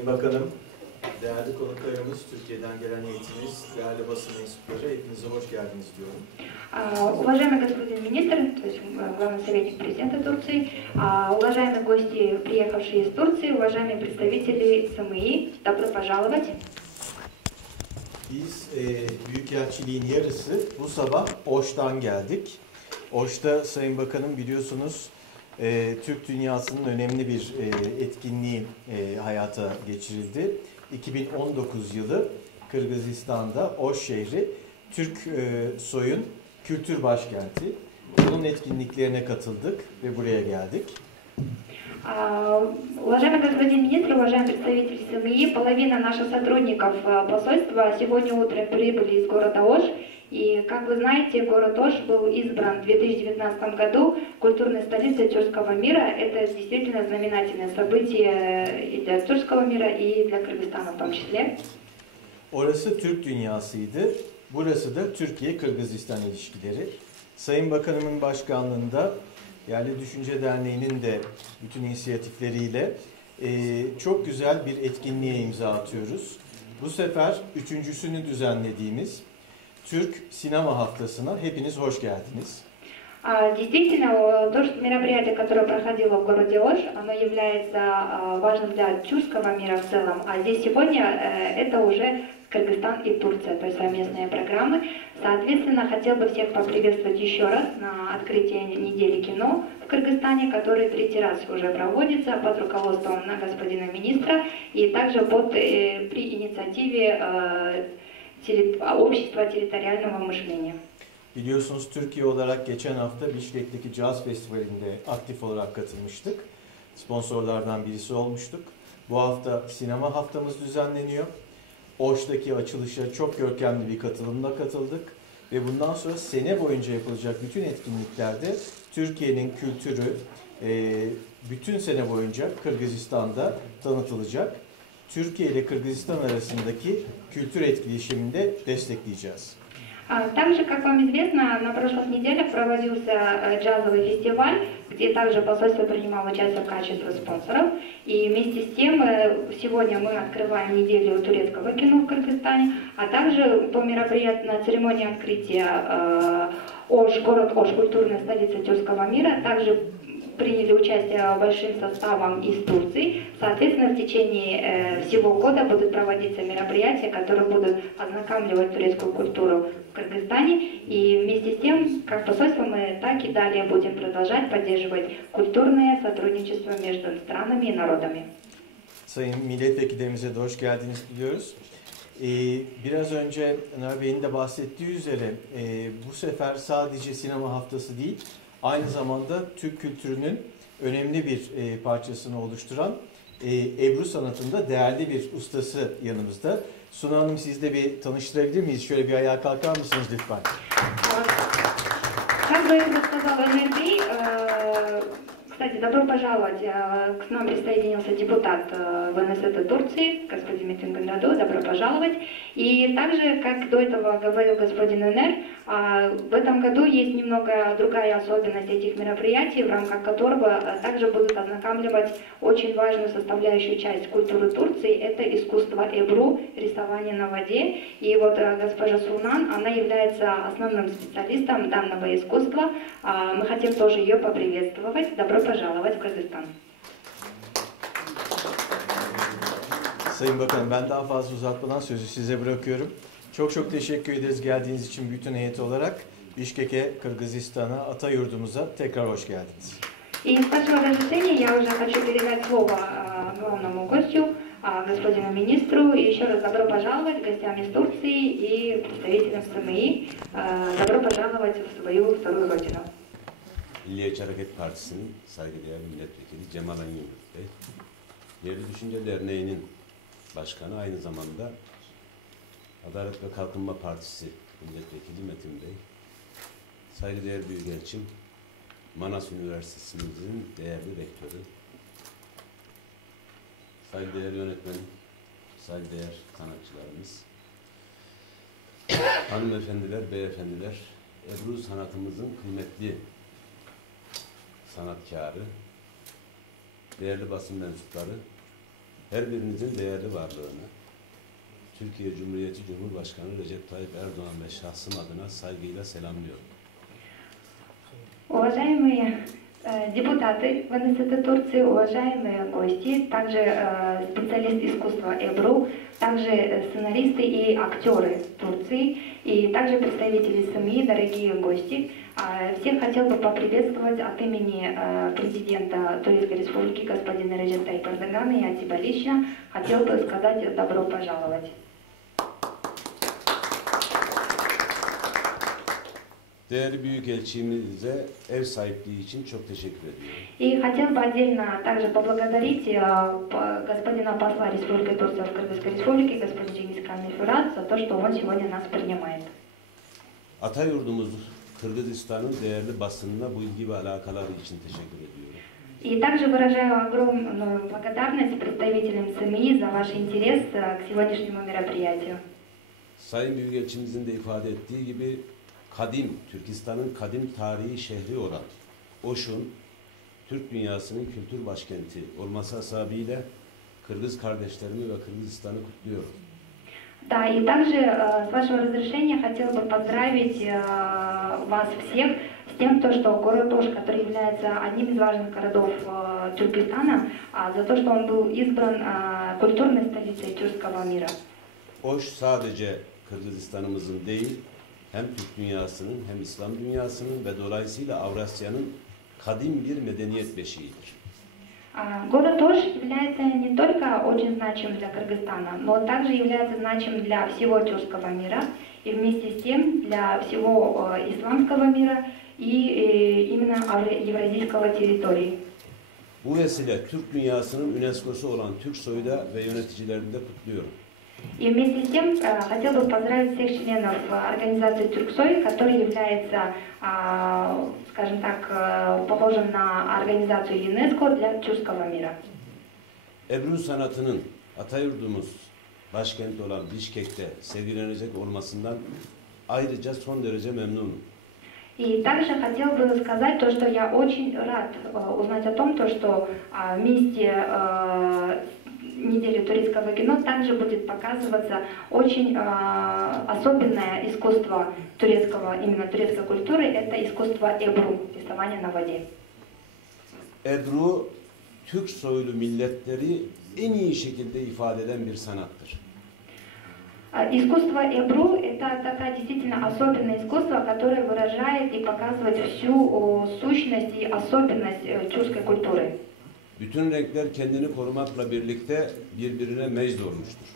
Sayın Bakanım, değerli konuklarımız, Türkiye'den gelen heyetimiz, değerli basın mensupları, hepinize hoş geldiniz diyorum. Уважаемый господин министр, то есть главный советник президента Турции, уважаемые гости, приехавшие из Турции, уважаемые представители СМИ, добро пожаловать. Biz Büyükelçiliğin yarısı bu sabah Oş'tan geldik. Oş'ta Sayın Bakanım biliyorsunuz Türk dünyasının önemli bir etkinliği hayata geçirildi. 2019 yılı Kırgızistan'da Oş şehri Türk soyun kültür başkenti. Bunun etkinliklerine katıldık ve buraya geldik. Уважаемый господин министр, уважаемый представитель СМИ, половина наших сотрудников посольства сегодня утром прибыли из города Ош. И, как вы знаете, город Ош был избран в 2019 году культурной столицей тюркского мира. Это действительно знаменательное событие и для тюркского мира, и для Кыргызстана в том числе. Orası Türk dünyasıydı. Burası da Türkiye-Kırgızistan ilişkileri. Sayın Bakanımın başkanlığında Yerli Düşünce Derneği'nin de bütün inisiyatifleriyle çok güzel bir etkinliğe imza atıyoruz. Bu sefer üçüncüsünü düzenlediğimiz Türk Sinema Haftası'na hepiniz hoş geldiniz. Действительно, то мероприятие, которое проходило в городе Ош, оно является важным для тюркского мира в целом. А здесь сегодня это уже Кыргызстан и Турция, то есть совместные программы. Соответственно, хотел бы всех поприветствовать еще раз на открытие недели кино в Кыргызстане, который третий раз уже проводится под руководством господина министра и также при инициативе общества территориального мышления. Biliyorsunuz Türkiye olarak geçen hafta Bişkek'teki Caz Festivali'nde aktif olarak katılmıştık. Sponsorlardan birisi olmuştuk. Bu hafta sinema haftamız düzenleniyor. Oş'taki açılışa çok görkemli bir katılımla katıldık. Ve bundan sonra sene boyunca yapılacak bütün etkinliklerde Türkiye'nin kültürü bütün sene boyunca Kırgızistan'da tanıtılacak. Türkiye ile Kırgızistan arasındaki kültür etkileşimini de destekleyeceğiz. Также, как вам известно, на прошлых неделях проводился джазовый фестиваль, где также посольство принимало участие в качестве спонсоров. И вместе с тем, сегодня мы открываем неделю турецкого кино в Кыргызстане, а также по мероприятию на церемонии открытия Ош, город Ош, культурная столица тюркского мира, также приняли участие большим составом из Турции. Соответственно, в течение всего года будут проводиться мероприятия, которые будут ознакомливать турецкую культуру в Кыргызстане. И вместе с тем, как посольство, мы так и далее будем продолжать поддерживать культурное сотрудничество между странами и народами. Sayın milletvekillerimize de hoş geldiniz diliyoruz. Biraz önce Öner Bey'in de bahsettiği üzere bu sefer sadece sinema haftası değil, aynı zamanda Türk kültürünün önemli bir parçasını oluşturan Ebru sanatında değerli bir ustası yanımızda. Suna Hanım, siz de bir tanıştırabilir miyiz? Şöyle bir ayağa kalkar mısınız lütfen? Как бы это сказал Энергей, кстати, добро пожаловать. К нам присоединился депутат ВНСТ Турции, господин Метин Гандадо, добро пожаловать. И также, как до этого говорил господин Энер, в этом году есть немного другая особенность этих мероприятий, в рамках которого также будут ознакомливать очень важную составляющую часть культуры Турции, это искусство Эбру, рисование на воде. И вот госпожа Сунан, она является основным специалистом данного искусства. Мы хотим тоже ее поприветствовать. Добро пожаловать в Кыргызстан. Sayın Bakanım, ben daha fazla uzatmadan sözü size bırakıyorum. Çok teşekkür ederiz geldiğiniz için bütün heyet olarak. Bişkek'e, Kırgızistan'a, ata yurdumuza tekrar hoş geldiniz. И с вашего разрешения я уже хочу передать слово главному гостю, господину министру. И еще раз добро пожаловать гостям из Турции и представителям СМИ. Добро пожаловать в свою вторую родину. Milliyetçi Hareket Partisi'nin saygıdeğer milletvekili Cemal Engin Bey, Yerli Düşünce Derneği'nin başkanı, aynı zamanda Adalet ve Kalkınma Partisi milletvekili Metin Bey, saygıdeğer büyükelçim, Manas Üniversitesimizin değerli rektörü, saygıdeğer yönetmenim, saygıdeğer sanatçılarımız, hanımefendiler, beyefendiler, Ebru sanatımızın kıymetli sanatkarı, değerli basın mensupları, her birinizin değerli varlığını Türkiye Cumhuriyeti Cumhurbaşkanı Recep Tayyip Erdoğan ve şahsım adına saygıyla selamlıyorum. Уважаемые депутаты ВНСТ Турции, уважаемые гости, также специалисты искусства Ebru, также сценаристы и актеры Турции, и также представители СМИ, дорогие гости. Всех хотел бы поприветствовать от имени президента Турецкой Республики господина Реджеп Тайипа Эрдогана и Атиба лично. Хотел бы сказать добро пожаловать. Değerli Büyükelçimize ev sahipliği için çok teşekkür ediyorum. И хотел бы отдельно также поблагодарить господина посла Республики Турция в Кыргызской Республике, господина Cengiz Kanlı за то, что он сегодня нас принимает. Atayurdumuz Kırgızistan'ın değerli basınına bu ilgi ve alakaları için teşekkür ediyorum. И также выражаю огромную благодарность представителям СМИ за ваш интерес к сегодняшнему мероприятию. Sayın Büyükelçimizin de ifade ettiği gibi Türkistan'ın kadim tarihi şehri olan Oşun, Türk dünyasının kültür başkenti olması hasebiyle Kırgız kardeşlerimi ve Kırgızistan'ı kutluyorum. Да, и также, с вашего разрешения, хотел бы поздравить вас всех с тем, что город Ош, который является одним из важных городов Тюркистана, за то, что он был избран культурной столицей тюркского мира. Oş sadece Kırgızistan'ımızın değil, hem Türk dünyasının hem İslam dünyasının ve dolayısıyla Avrasya'nın kadim bir medeniyet beşiğidir. Город Ош является не только очень значим для Кыргызстана, но также является значим для всего тюркского мира и вместе с тем для всего исламского мира и именно евразийского территории. Bu vesile Türk dünyasının UNESCO'su olan Türksoy'u da ve yöneticilerini de kutluyorum. И вместе с тем хотел бы поздравить всех членов организации Тюрксой, который является, скажем так, похожим на организацию ЮНЕСКО для тюркского мира. Ebru sanatının Atayurdumuz başkenti olan Bişkek'te sergilenecek olmasından ayrıca son derece memnunum. И также хотел бы сказать то, что я очень рад узнать о том, что вместе недели турецкого кино также будет показываться очень особенное искусство турецкого, именно турецкой культуры, это искусство Ebru, рисование на воде. Ebru, Türk soylu milletleri en iyi şekilde ifade eden bir sanattır. Искусство Ebru – это такая действительно особенное искусство, которое выражает и показывает всю сущность и особенность тюркской культуры. Bütün renkler kendini korumakla birlikte birbirine mecz olmuştur.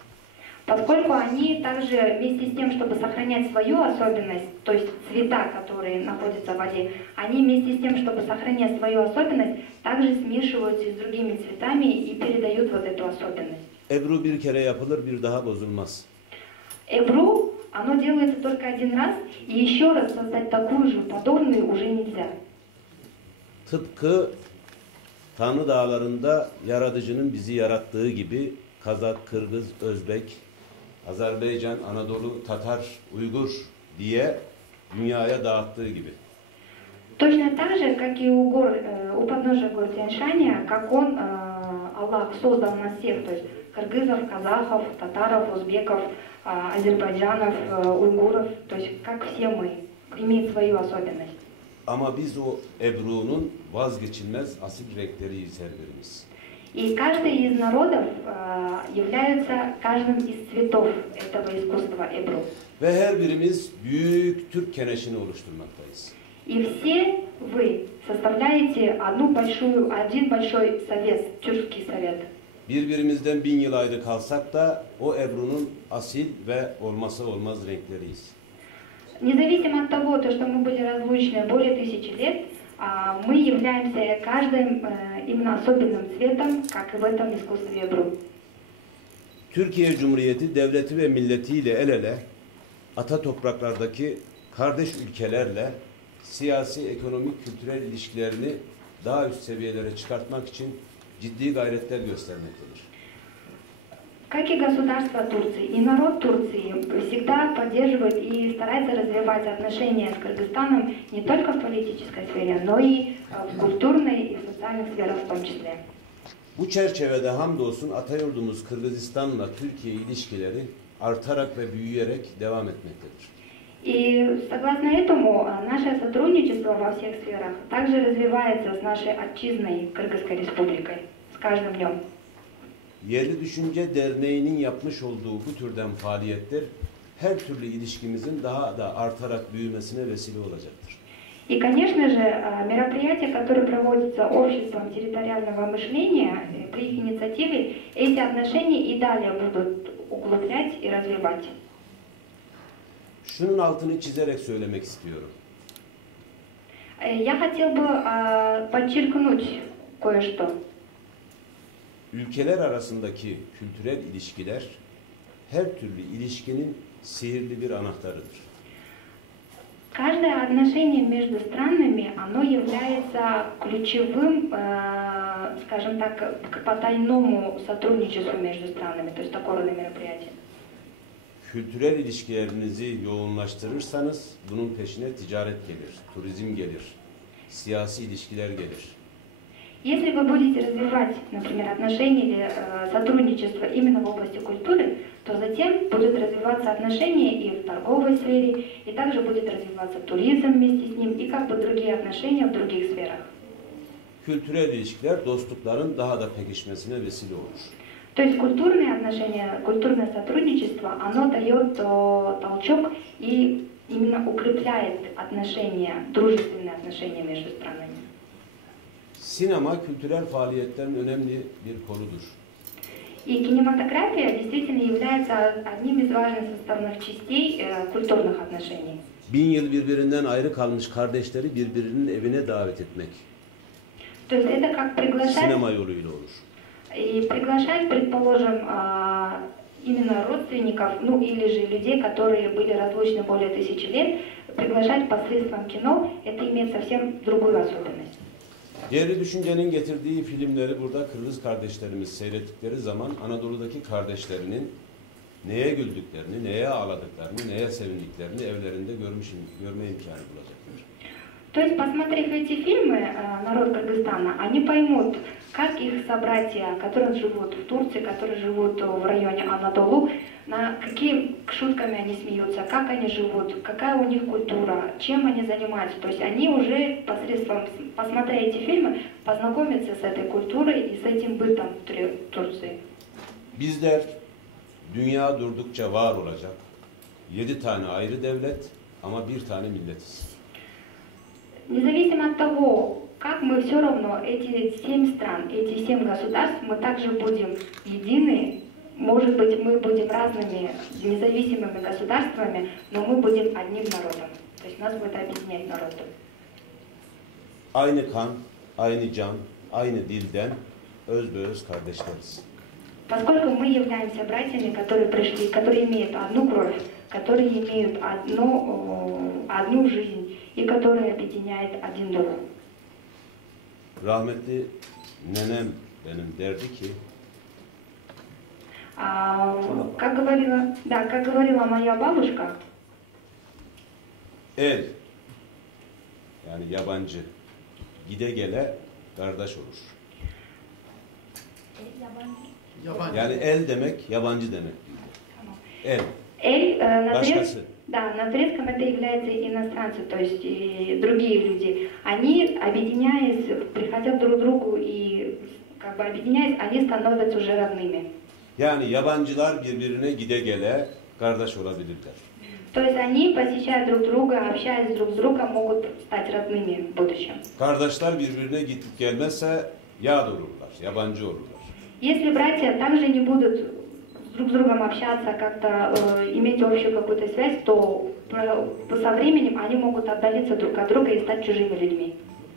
Поскольку они также вместе с тем, чтобы сохранять свою особенность, то есть цвета, которые находятся в воде, они вместе с тем, чтобы сохранять свою особенность, также смешиваются с другими цветами и передают вот эту особенность. Ebru bir kere yapılır, bir daha bozulmaz. Ebru, оно делается только один раз, и еще раз создать такую же подобную уже нельзя. Tıpkı Tanrı Dağları'nda Yaratıcı'nın bizi yarattığı gibi Kazak, Kırgız, Özbek, Azerbaycan, Anadolu, Tatar, Uygur diye dünyaya dağıttığı gibi. Точно так же, как и у подножия гор Тянь-Шаня, как он, Аллах, создал нас всех, то есть кыргызов, казахов, татаров, узбеков, азербайджанов, уйгуров, то есть как все мы, имеет свою особенность. Ama biz o Ebru'nun vazgeçilmez asil renkleriyiz her birimiz. И каждый из народов является каждым из цветов этого искусства Ebru. Ve her birimiz büyük Türk keneşini oluşturmaktayız. И все вы составляете один большой совет, тюркский совет. Birbirimizden 1000 yıl ayrı kalsak da o Ebru'nun asil ve olmazsa olmaz renkleriyiz. Независимо от того, что мы были разлучны более 1000 лет, мы являемся каждым именно особенным цветом, как и в этом искусстве Ebru. Türkiye Cumhuriyeti devleti ve milletiyle el ele ata topraklardaki kardeş ülkelerle siyasi, ekonomik, kültürel ilişkilerini daha üst seviyelere çıkartmak için ciddi gayretler göstermektedir. Как и государство Турции, и народ Турции всегда поддерживает и старается развивать отношения с Кыргызстаном не только в политической сфере, но и в культурной и в социальных сферах в том числе. Bu çerçevede hamdolsun Atayurdumuz Kırgızistan'la Türkiye ilişkileri artarak ve büyüyerek devam etmektedir. И согласно этому наше сотрудничество во всех сферах также развивается с нашей отчизной Кыргызской республикой с каждым днем. Yerli Düşünce Derneği'nin yapmış olduğu bu türden faaliyetler her türlü ilişkimizin daha da artarak büyümesine vesile olacaktır. И, конечно же, мероприятия, которые проводятся обществом территориального мышления, при их инициативе, эти отношения и далее будут углублять и развивать. Şunun altını çizerek söylemek istiyorum. Я хотел бы подчеркнуть кое-что. Ülkeler arasındaki kültürel ilişkiler her türlü ilişkinin sihirli bir anahtarıdır. Каждое отношение между странами, оно является ключевым, скажем так, к потайному сотрудничеству между странами, то есть такого рода мероприятия. Kültürel ilişkilerinizi yoğunlaştırırsanız bunun peşine ticaret gelir, turizm gelir, siyasi ilişkiler gelir. Если вы будете развивать, например, отношения или сотрудничество именно в области культуры, то затем будут развиваться отношения и в торговой сфере, и также будет развиваться туризм вместе с ним, и как бы другие отношения в других сферах. Kültürel ilişkiler dostlukların daha da pekişmesine vesile olur. То есть культурные отношения, культурное сотрудничество, оно дает толчок и именно укрепляет отношения, дружественные отношения между странами. Sinema kültürel faaliyetlerin önemli bir koludur. И кинематография действительно является одним из важных составных частей культурных отношений. 1000 yıl birbirinden ayrı kalmış kardeşleri birbirinin evine davet etmek. То есть это как приглашать, Sinema yoluyla olur. и приглашать, предположим, именно родственников, ну или же людей, которые были разлучены более 1000 лет, приглашать посредством кино, это имеет совсем другую особенность. Yerli Düşünce'nin getirdiği filmleri burada Kırgız kardeşlerimiz seyrettikleri zaman Anadolu'daki kardeşlerinin neye güldüklerini, neye ağladıklarını, neye sevindiklerini evlerinde görme imkanı bulacaklar. То есть, посмотрев эти фильмы, народ Кыргызстана, они поймут, как их собратья, которые живут в Турции, которые живут в районе Анадолу, на какие шутками они смеются, как они живут, какая у них культура, чем они занимаются. То есть они уже посредством, посмотря эти фильмы, познакомятся с этой культурой и с этим бытом Турции. Bizler dünya durdukça var olacak 7 tane ayrı devlet ama bir tane milletiz. Независимо от того, как мы все равно, эти 7 стран, эти 7 государств, мы также будем едины. Может быть, мы будем разными независимыми государствами, но мы будем одним народом. То есть нас будет объединять народ. Aynı kan, aynı can, aynı dilden özbeöz kardeşleriz. Поскольку мы являемся братьями, которые пришли, которые имеют одну кровь, которые имеют одну жизнь и которые объединяет один дух. Rahmetli nenem benim derdi ki Как говорила моя бабушка, el yani yabancı gide gele kardeş olur. Yabancı. Yani el demek yabancı demek. El. Эль на Başkası. на турецком это является иностранцы, то есть и другие люди. Они, объединяясь, приходя друг к другу и как бы объединяясь, они становятся уже родными. Yani yabancılar birbirine gide gele kardeş olabilirler. То есть они, посещая друг друга, общаясь друг с другом, могут стать родными в будущем. Kardeşler birbirine gidip gelmezse yad olurlar, yabancı olurlar. Если братья также не будут друг с другом общаться, как-то иметь общую какую-то связь, то со временем они могут отдалиться друг от друга и стать чужими людьми.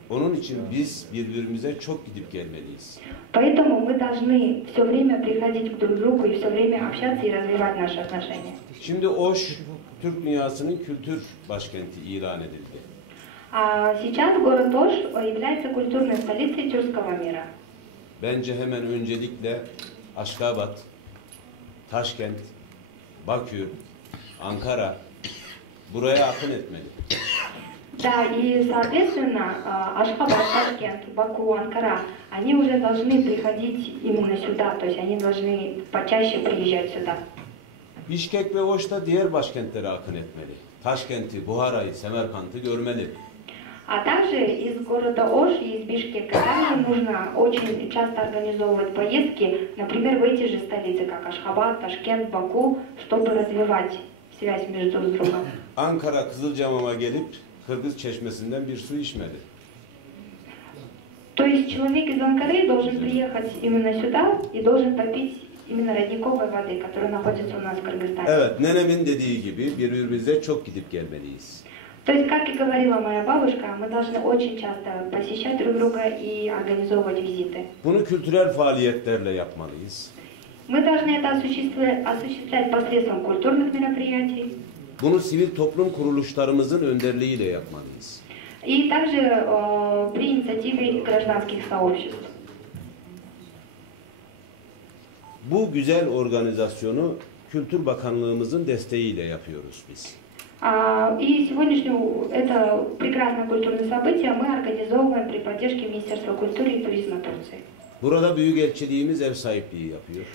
Onun için biz birbirimize çok gidip gelmeliyiz. Поэтому мы должны все время приходить друг к другу и все время общаться и развивать наши отношения. Şimdi Oş, Türk dünyasının kültür başkenti ilan edildi. Сейчас город Ош является культурной столицей тюркского мира. Bence hemen öncelikle Aşgabat, Taşkent, Bakü, Ankara buraya akın etmeli. Да, и, соответственно, Ашхабад, Ташкент, Баку, Анкара, они уже должны приходить именно сюда, то есть они должны почаще приезжать сюда. Bişkek ve Oş da diğer başkentlere akın etmeli. Taşkent'i, Buhara'yı, Semerkant'ı görmeli. А также из города Ош и из Бишкека также нужно очень часто организовывать поездки, например, в эти же столицы, как Ашхабад, Ташкент, Баку, чтобы развивать связь между друг другом. Ankara Kızılcamam'a gelip Kırgız Çeşmesi'nden bir su içmeli. То есть человек из Анкары должен приехать именно сюда и должен попить именно родниковой воды, которая находится у нас в Кыргызстане. Evet, nenemin dediği gibi birbirimize çok gidip gelmeliyiz. То есть, как и говорила моя бабушка, мы должны очень часто посещать друг друга и организовывать визиты. Bunu kültürel faaliyetlerle yapmalıyız. Мы должны это осуществлять посредством культурных мероприятий Bunu sivil toplum kuruluşlarımızın önderliğiyle yapmalıyız. и также при инициативе гражданских сообществ. Bu güzel organizasyonu Kültür Bakanlığımızın desteğiyle yapıyoruz biz. И сегодняшнее это прекрасное культурное событие мы организовываем при поддержке Министерства культуры и туризма Турции. Burada Büyükelçiliğimiz ev sahipliği yapıyor.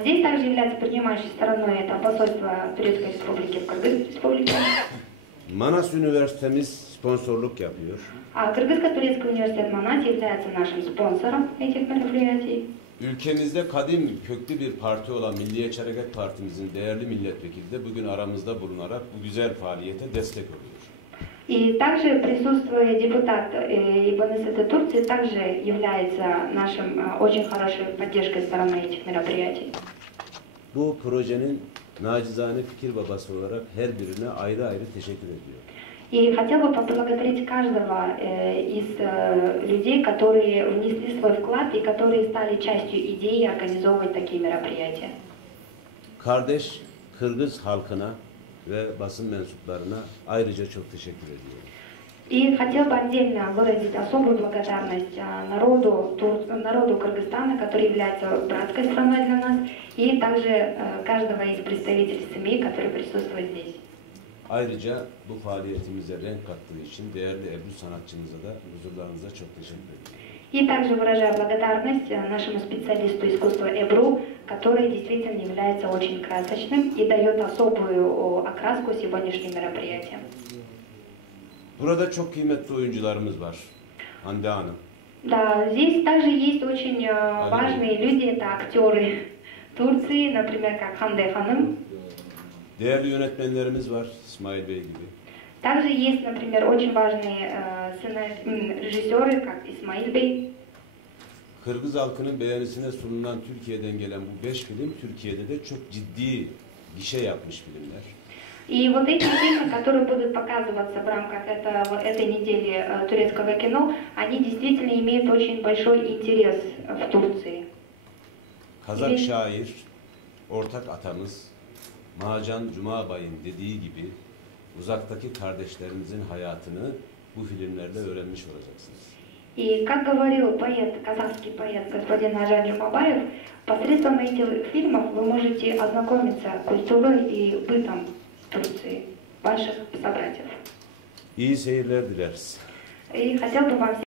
Здесь также является принимающей стороной это посольство Турецкой Республики в Кыргызской Республике. Manas Üniversitemiz sponsorluk yapıyor. Кыргызско-турецкий университет Манас является нашим спонсором этих мероприятий. Ülkemizde kadim köklü bir parti olan Milliyetçi Hareket Partimizin değerli milletvekili de bugün aramızda bulunarak bu güzel faaliyete destek oluyor. И также присутствуя депутат ИБНСТ Турции также является нашим очень хорошей поддержкой стороны этих мероприятий. Bu projenin nacizane fikir babası olarak her birine ayrı ayrı teşekkür ediyor. И хотел бы поблагодарить каждого из людей, которые внесли свой вклад и которые стали частью идеи организовывать такие мероприятия. Kardeş Kırgız halkına ve basın mensuplarına ayrıca çok teşekkür ediyorum. И хотел бы отдельно выразить особую благодарность народу Кыргызстана, который является братской страной для нас, и также каждого из представителей семей, которые присутствуют здесь. Ayrıca bu faaliyetimize renk kattığı için değerli Ebru sanatçımıza da huzurlarınıza çok teşekkür ediyorum. И также выражаю благодарность нашему специалисту искусства Эбру, который действительно является очень красочным и дает особую окраску сегодняшним мероприятиям. Burada çok kıymetli oyuncularımız var. Hande Hanım. Да, здесь также есть очень важные люди, это актеры Турции, например, как Ханде Ханым. Değerli yönetmenlerimiz var. İsmail Bey gibi. Также есть, например, очень важные режиссеры, как Исмаил Бей. Kırgız halkının beğenisine sunulan Türkiye'den gelen bu 5 film Türkiye'de de çok ciddi gişe yapmış filmler. И вот эти фильмы, которые будут показываться в рамках этой недели турецкого кино, они действительно имеют очень большой интерес в Турции. Kazak şair, ortak atamız Macan Cumabay'ın dediği gibi uzaktaki kardeşlerimizin hayatını bu filmlerle öğrenmiş olacaksınız. И как говорил поэт, казахский поэт господин Ажан Джумабаев, посредством этих фильмов вы можете ознакомиться с культурой и бытом Турции, ваших собратьев. İyi seyirler dileriz. И хотел бы вам